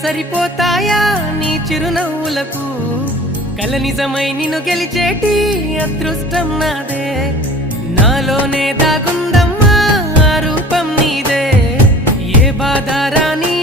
సరిపోతాయా నీ చిరునవ్వులకు కల నిజమై నిన్ను గెలిచేటి అదృష్టం నాదే నాలోనే దాగుందమ్మా ఆ రూపం నీదే ఏ బాధ రాని